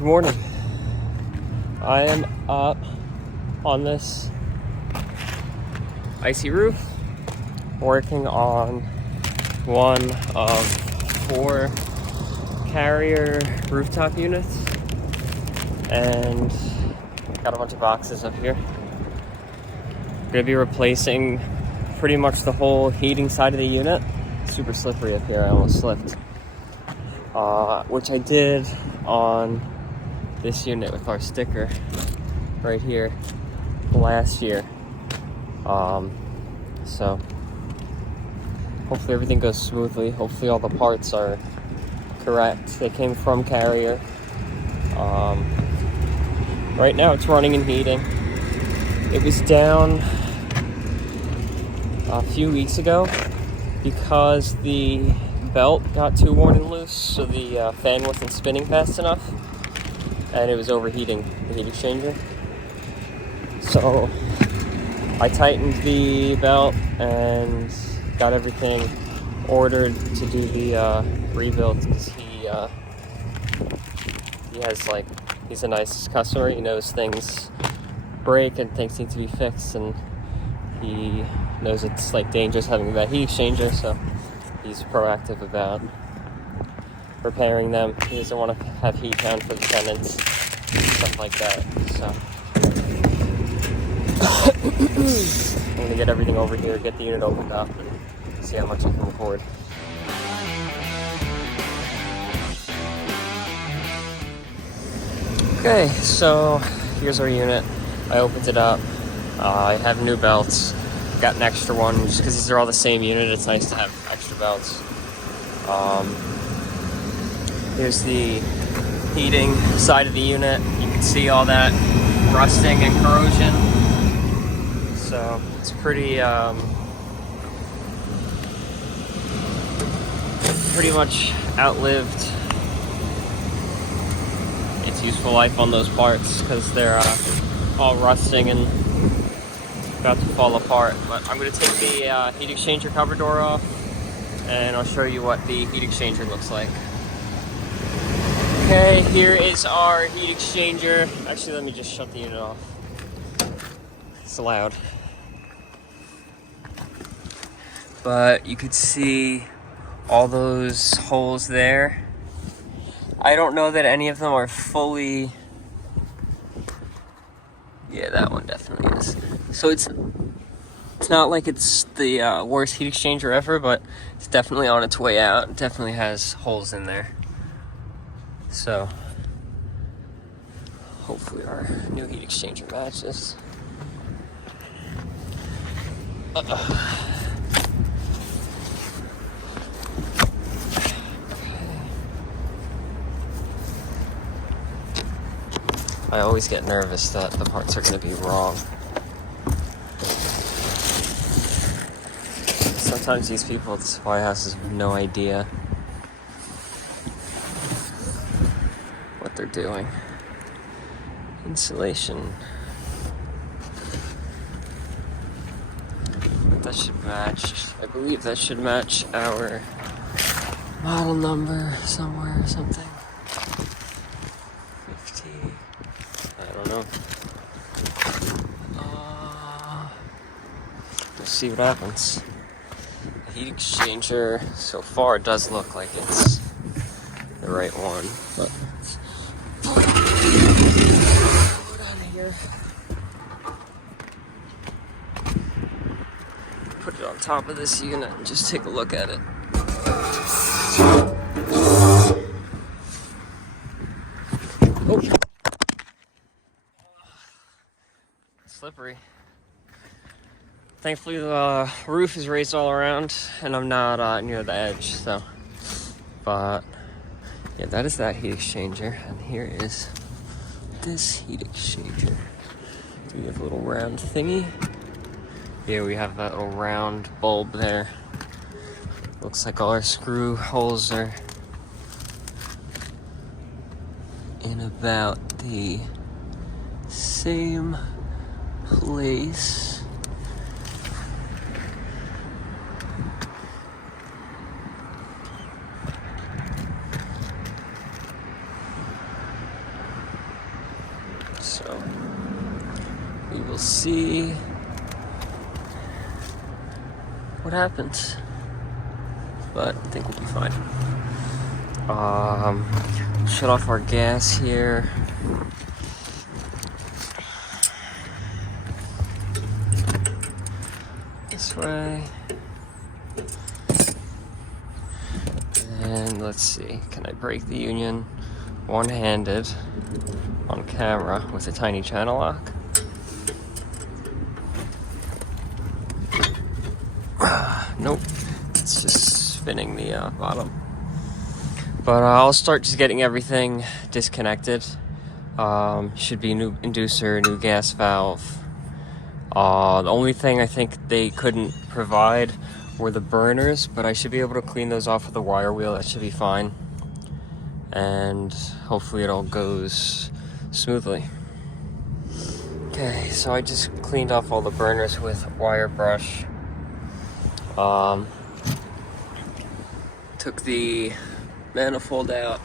Good morning. I am up on this icy roof working on one of 4 carrier rooftop units, and got a bunch of boxes up here. Gonna be replacing pretty much the whole heating side of the unit. Super slippery up here, I almost slipped. Which I did on this unit with our sticker right here last year. So hopefully everything goes smoothly. Hopefully all the parts are correct. They came from carrier. Right now it's running and heating. It was down a few weeks ago because the belt got too worn and loose, so the fan wasn't spinning fast enough, and it was overheating the heat exchanger. So I tightened the belt and got everything ordered to do the rebuild, because he has, like, he's a nice customer. He knows things break and things need to be fixed, and he knows it's like dangerous having a bad heat exchanger, so he's proactive about repairing them. He doesn't want to have heat down for the tenants, stuff like that. So I'm gonna get everything over here, get the unit opened up, and see how much I can afford. Okay, so here's our unit. I opened it up. I have new belts. Got an extra one just because these are all the same unit. It's nice to have extra belts. Here's the heating side of the unit. You can see all that rusting and corrosion. So it's pretty much outlived its useful life on those parts, because they're all rusting and about to fall apart. But I'm going to take the heat exchanger cover door off, and I'll show you what the heat exchanger looks like. Okay, here is our heat exchanger. Actually, let me just shut the unit off. It's loud. But you could see all those holes there. I don't know that any of them are fully... Yeah, that one definitely is. So it's not like it's the worst heat exchanger ever, but it's definitely on its way out. It definitely has holes in there. So hopefully our new heat exchanger matches. I always get nervous that the parts are going to be wrong. Sometimes these people at the supply houses have no idea what they're doing. Insulation. That should match. I believe that should match our model number somewhere or something. 50. I don't know. We'll see what happens. The heat exchanger so far does look like it's the right one, but get out of here. Put it on top of this unit and just take a look at it. Oh. Slippery. Thankfully the roof is raised all around and I'm not near the edge, so. But yeah, that is that heat exchanger, and here is this heat exchanger. We have a little round thingy. Here we have that little round bulb there. Looks like all our screw holes are in about the same place. So we will see what happens, but I think we'll be fine. Shut off our gas here. This way. And let's see, can I break the union one-handed on camera with a tiny channel lock? Nope, it's just spinning the bottom. But I'll start just getting everything disconnected. Should be new inducer, new gas valve. The only thing I think they couldn't provide were the burners, but I should be able to clean those off with the wire wheel. That should be fine. And hopefully it all goes smoothly. Okay, so I just cleaned off all the burners with wire brush. Took the manifold out.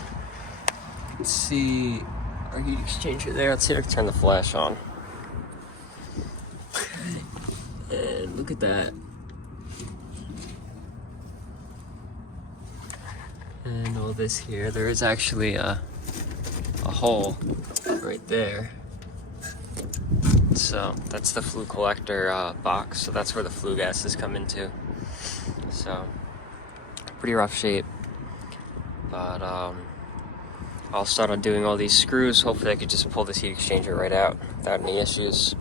Let's see our heat exchanger there. Let's see if I can turn the flash on. Okay, and look at that. And all this here, there is actually a hole right there. So that's the flue collector box. So that's where the flue gases come into. So pretty rough shape. But I'll start on doing all these screws. Hopefully I could just pull this heat exchanger right out without any issues.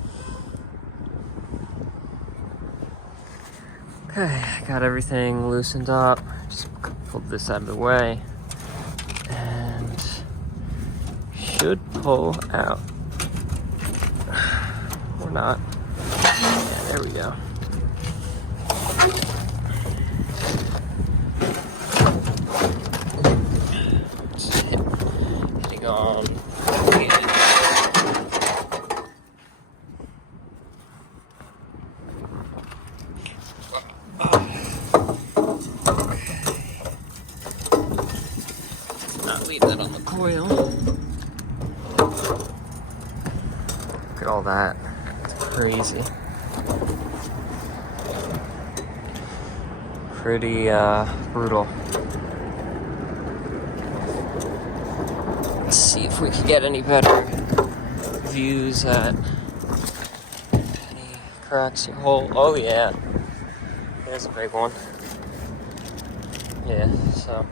Okay, got everything loosened up. Just pulled this out of the way. And should pull out. Or not. Yeah, there we go. Just hitting on. Not leave that on the coil. Look at all that. It's crazy. Pretty brutal. Let's see if we can get any better views at any cracks or hole. Oh yeah, there's a big one. Yeah, so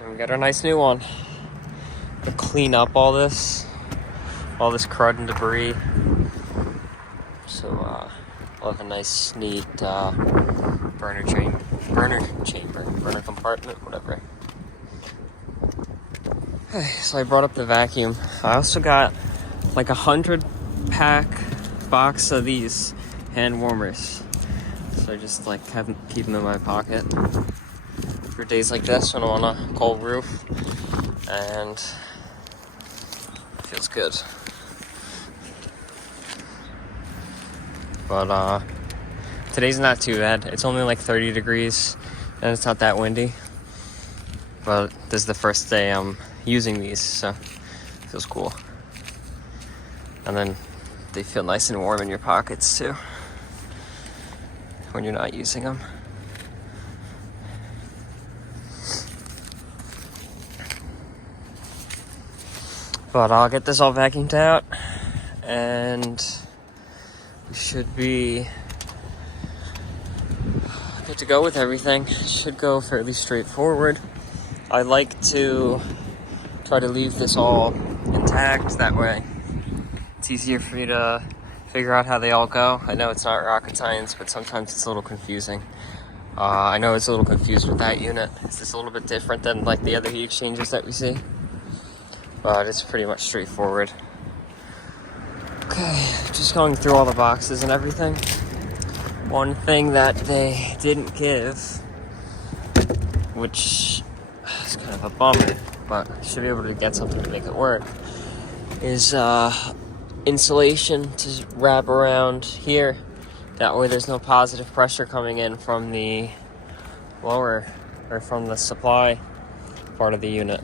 and we got our nice new one. To clean up all this crud and debris. So we'll have a nice, neat burner compartment, whatever. Okay, so I brought up the vacuum. I also got like 100-pack box of these hand warmers. So I just like keep them in my pocket for days like this when I'm on a cold roof, and it feels good. But today's not too bad. It's only like 30 degrees and it's not that windy. But this is the first day I'm using these, so it feels cool. And then they feel nice and warm in your pockets too when you're not using them. But I'll get this all vacuumed out and we should be good to go with everything. Should go fairly straightforward. I like to try to leave this all intact, that way it's easier for me to figure out how they all go. I know it's not rocket science, but sometimes it's a little confusing. I know it's a little confused with that unit. It's just a little bit different than like the other heat exchangers that we see, but it's pretty much straightforward. Okay, just going through all the boxes and everything. One thing that they didn't give, which is kind of a bummer, but I should be able to get something to make it work, is insulation to wrap around here. That way there's no positive pressure coming in from the lower or from the supply part of the unit.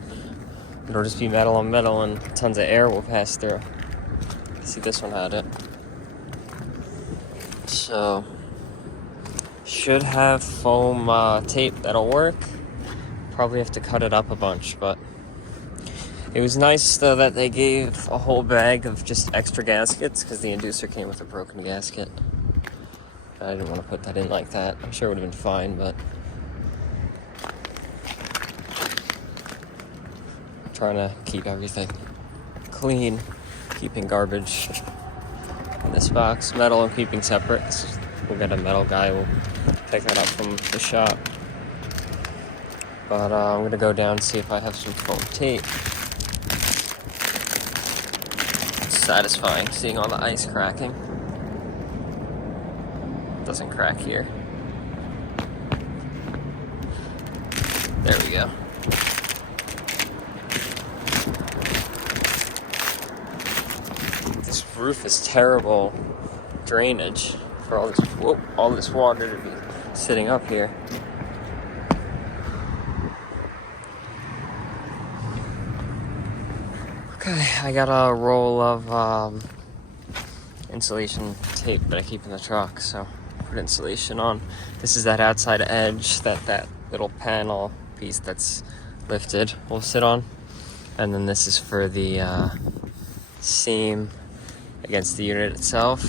It'll just be metal on metal and tons of air will pass through. See, this one had it. So, should have foam tape that'll work. Probably have to cut it up a bunch, but it was nice though that they gave a whole bag of just extra gaskets because the inducer came with a broken gasket. I didn't want to put that in like that. I'm sure it would have been fine, but I'm trying to keep everything clean, keeping garbage in this box. Metal I'm keeping separate. So we'll get a metal guy. We'll pick that up from the shop. But I'm gonna go down and see if I have some foam tape. It's satisfying seeing all the ice cracking. Doesn't crack here. There we go. This roof is terrible drainage for all this water to be sitting up here. Okay, I got a roll of insulation tape that I keep in the truck, so put insulation on. This is that outside edge that little panel piece that's lifted will sit on, and then this is for the seam against the unit itself,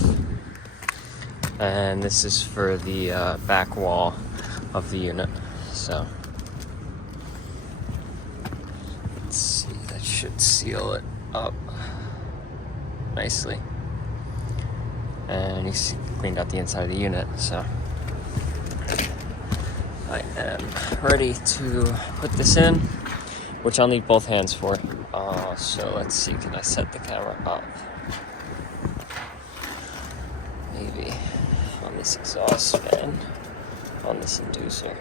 and this is for the back wall of the unit. So let's see, that should seal it up nicely. And you see, cleaned out the inside of the unit, so I am ready to put this in, which I'll need both hands for. So let's see, can I set the camera up? Maybe on this exhaust fan, on this inducer.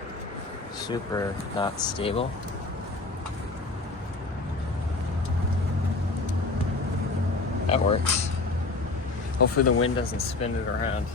Super not stable. That works. Hopefully the wind doesn't spin it around.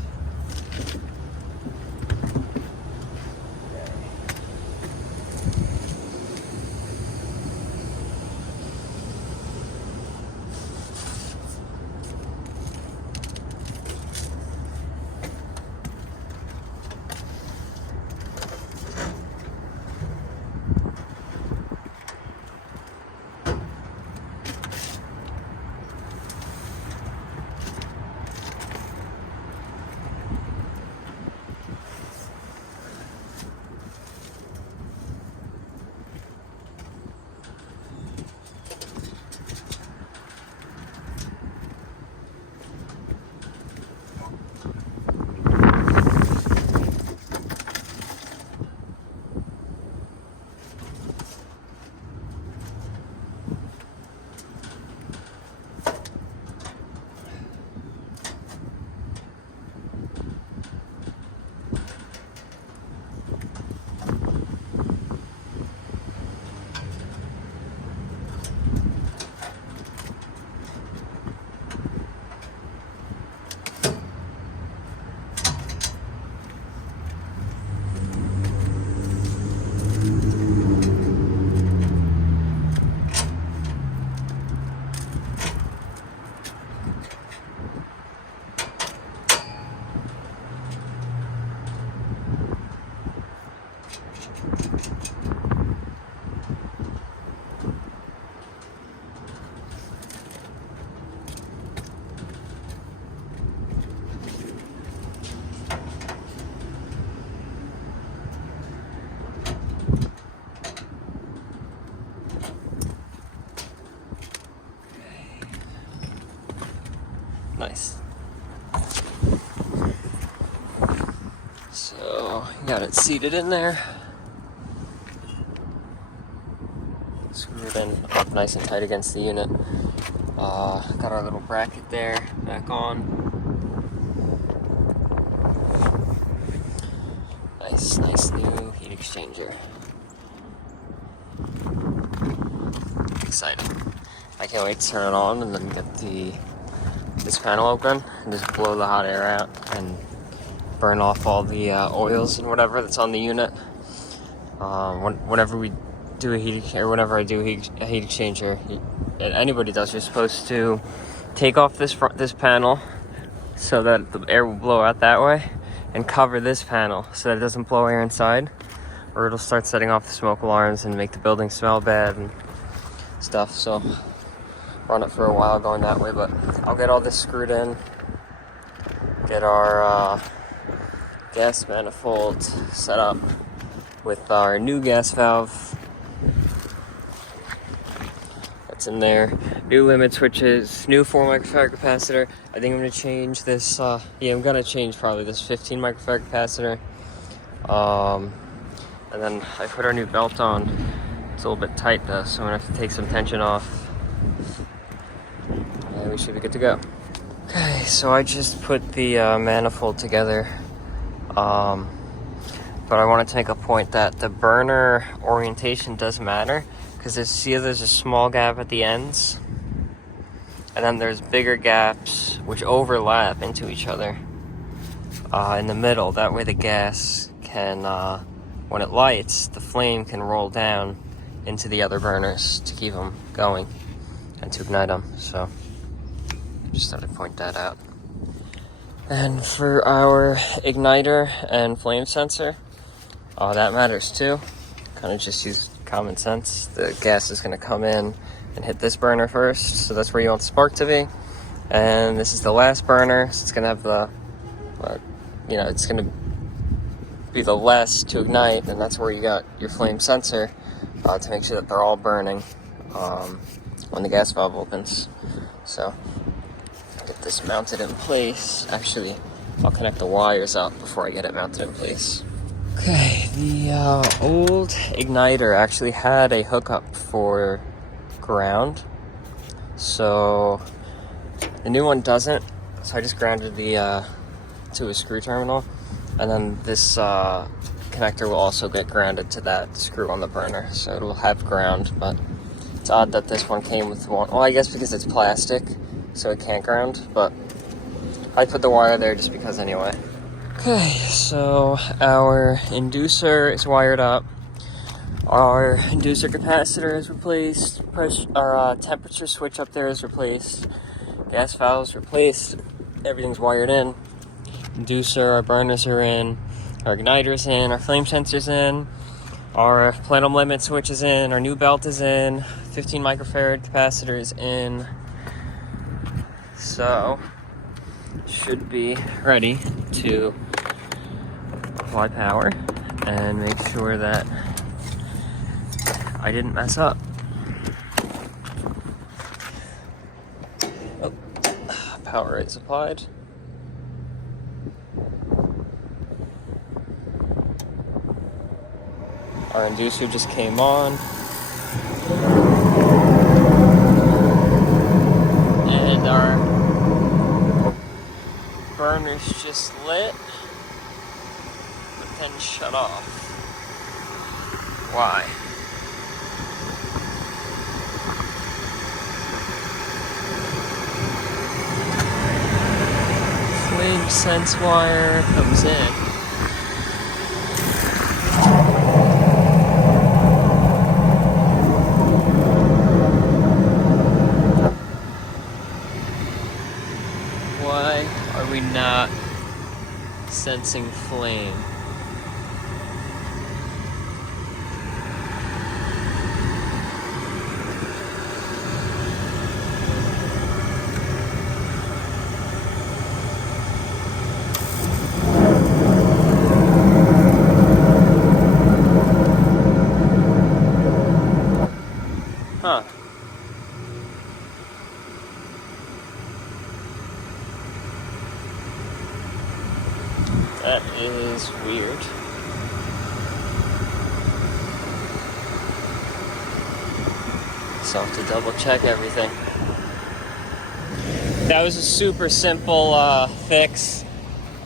Nice. So, got it seated in there. Screw it in up nice and tight against the unit. Got our little bracket there, back on. Nice new heat exchanger. Exciting. I can't wait to turn it on and then get this panel open and just blow the hot air out and burn off all the oils and whatever that's on the unit. Whenever we do a heat, or whenever I do a heat exchanger, and anybody does, you're supposed to take off this panel so that the air will blow out that way, and cover this panel so that it doesn't blow air inside, or it'll start setting off the smoke alarms and make the building smell bad and stuff. So run it for a while going that way, but I'll get all this screwed in, get our gas manifold set up with our new gas valve that's in there, new limit switches, new 4 microfarad capacitor. I think I'm going to change this, I'm going to change probably this 15 microfarad capacitor. And then I put our new belt on. It's a little bit tight though, so I'm going to have to take some tension off. And we should be good to go. Okay, so I just put the manifold together. But I want to make a point that the burner orientation does matter, because there's a small gap at the ends, and then there's bigger gaps which overlap into each other in the middle. That way the gas can, when it lights, the flame can roll down into the other burners to keep them going and to ignite them. So just thought I'd point that out. And for our igniter and flame sensor, that matters too. Kind of just use common sense. The gas is going to come in and hit this burner first, so that's where you want the spark to be. And this is the last burner, so it's going to have the, it's going to be the less to ignite, and that's where you got your flame sensor to make sure that they're all burning when the gas valve opens. So get this mounted in place. Actually, I'll connect the wires up before I get it mounted in place. Okay, the old igniter actually had a hookup for ground, so the new one doesn't. So I just grounded the to a screw terminal, and then this connector will also get grounded to that screw on the burner, so it'll have ground. But it's odd that this one came with one. Well, I guess because it's plastic, so it can't ground, but I put the wire there just because anyway. Okay, so our inducer is wired up. Our inducer capacitor is replaced. Our temperature switch up there is replaced. Gas valves replaced. Everything's wired in. Inducer, our burners are in. Our igniter's in. Our flame sensor's in. Our plenum limit switch is in. Our new belt is in. 15 microfarad capacitor is in. So should be ready to apply power and make sure that I didn't mess up. Oh, power is applied. Our inducer just came on. And our burner's just lit, but then shut off. Why? Flame sense wire comes in. Why are we not sensing flame? Huh. That is weird. So I have to double check everything. That was a super simple fix.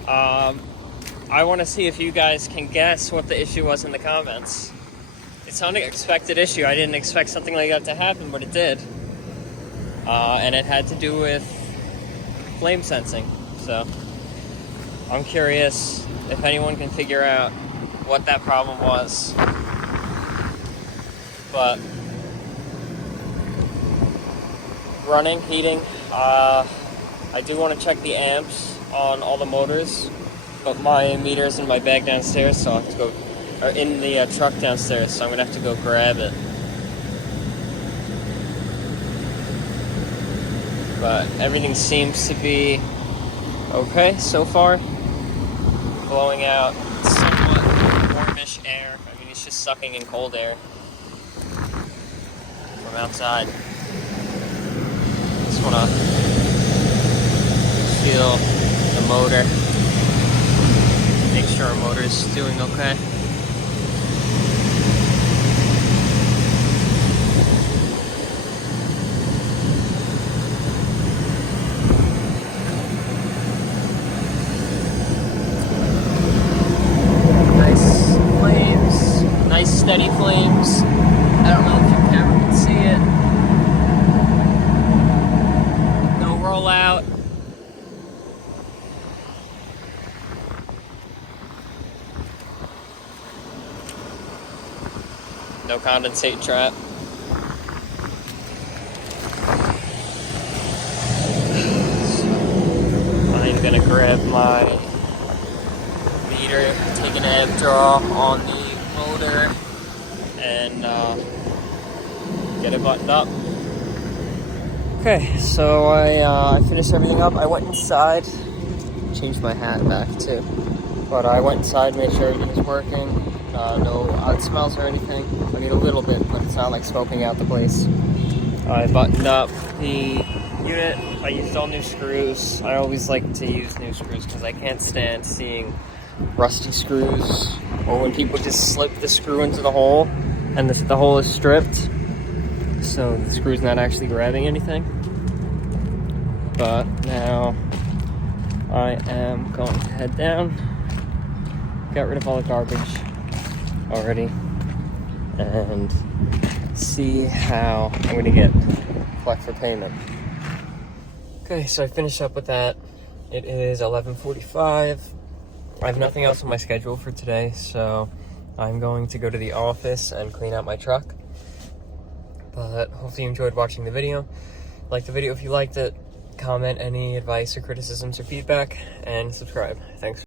I want to see if you guys can guess what the issue was in the comments. It's an unexpected issue. I didn't expect something like that to happen, but it did. And it had to do with flame sensing. So I'm curious if anyone can figure out what that problem was. but running, heating. I do want to check the amps on all the motors, but my meter's in my bag downstairs, so I have to go, or in the truck downstairs, so I'm gonna have to go grab it. But everything seems to be okay so far. Blowing out somewhat warmish air. I mean, it's just sucking in cold air from outside. Just wanna feel the motor. Make sure our motor is doing okay. Steady flames. I don't know if your camera can see it. No rollout. No condensate trap. So I'm gonna grab my meter, take an amp draw on the motor, and get it buttoned up. Okay, so I finished everything up. I went inside, changed my hat back too, but I went inside, made sure everything was working. No odd smells or anything. I mean, a little bit, but it's not like smoking out the place. I buttoned up the unit. I used all new screws. I always like to use new screws because I can't stand seeing rusty screws, or when people just slip the screw into the hole and the hole is stripped, so the screw's not actually grabbing anything. But now I am going to head down, get rid of all the garbage already, and see how I'm going to get collect for payment. Okay, so I finished up with that. It is 11:45. I have nothing else on my schedule for today, so I'm going to go to the office and clean out my truck. But hopefully you enjoyed watching the video. Like the video if you liked it, comment any advice or criticisms or feedback, and subscribe. Thanks for